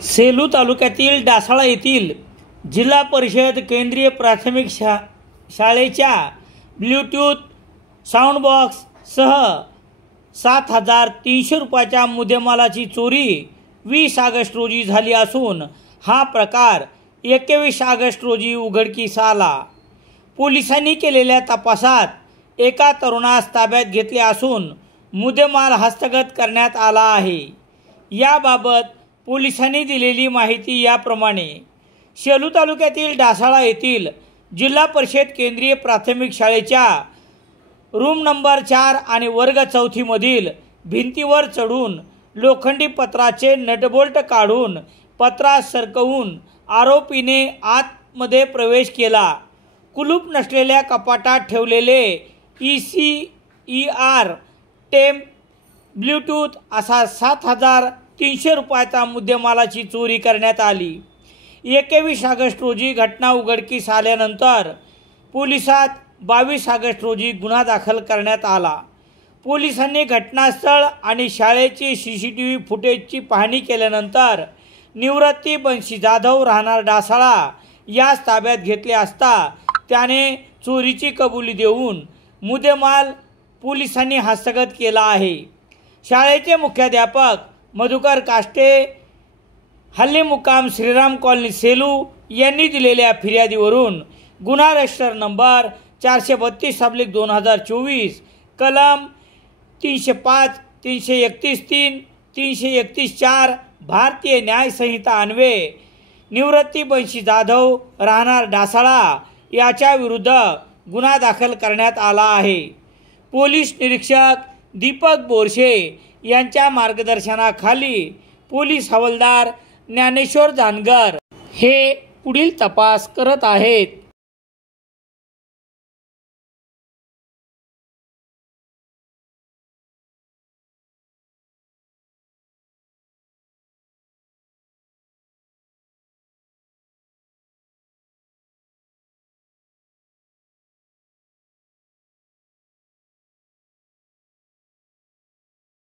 सेलू तालुक्यातील डासाळा येथील जिल्हा परिषद केंद्रीय प्राथमिक शाळेच्या ब्लूटूथ साऊंडबॉक्ससह 7,300 रुपयाच्या मुद्देमालाची चोरी 20 ऑगस्ट रोजी झाली असून हा प्रकार 21 ऑगस्ट रोजी उघडकीस आला। पोलिसांनी केलेल्या तपासात एका तरुणास ताब्यात घेतले असून मुद्देमाल हस्तगत करण्यात आला आहे। याबाबत पोलिसांनी दिलेली माहिती याप्रमाणे, सेलू तालुक्यातील डासाळा येथील जिल्हा परिषद केंद्रीय प्राथमिक शाळेच्या रूम नंबर 4 आणि वर्ग 4 मधील भिंतीवर चढून लोखंडी पत्राचे नटबोल्ट काढून पत्रास सरकवून आरोपीने आतमध्ये प्रवेश केला। कुलूप नसलेल्या कपाटात ठेवलेले ECER टेप ब्लूटूथ असा 7,300 रुपयाचा मुद्देमालाची चोरी करण्यात आली। 21 ऑगस्ट रोजी घटना उघडकीस आल्यानंतर पोलिसात 22 ऑगस्ट रोजी गुन्हा दाखल करण्यात आला। पोलिसांनी घटनास्थळ आणि शाळेची CCTV फुटेजची पाहणी केल्यानंतर निवृत्ती बंशी जाधव राहणार डासाळा यास ताब्यात घेतले असता त्याने चोरीची कबुली देऊन मुद्देमाल पोलिसांनी हस्तगत केला आहे। शाळेचे मुख्याध्यापक मधुकर काष्टे, हल्ली मुक्काम श्रीराम कॉलनी सेलू यांनी दिलेल्या फिर्यादीवरून गुन्हा रजिस्टर नंबर 432/2024 कलम 305, 331(3), 331(4) भारतीय न्याय संहिता अन्वये निवृत्ती बंशी जाधव राहणार डासाळा याच्या विरुद्ध गुन्हा दाखल करण्यात आला आहे। पोलीस निरीक्षक दीपक बोरशे यांच्या मार्गदर्शनाखाली पोलीस हवालदार ज्ञानेश्वर जानगर हे पुढील तपास करत आहेत।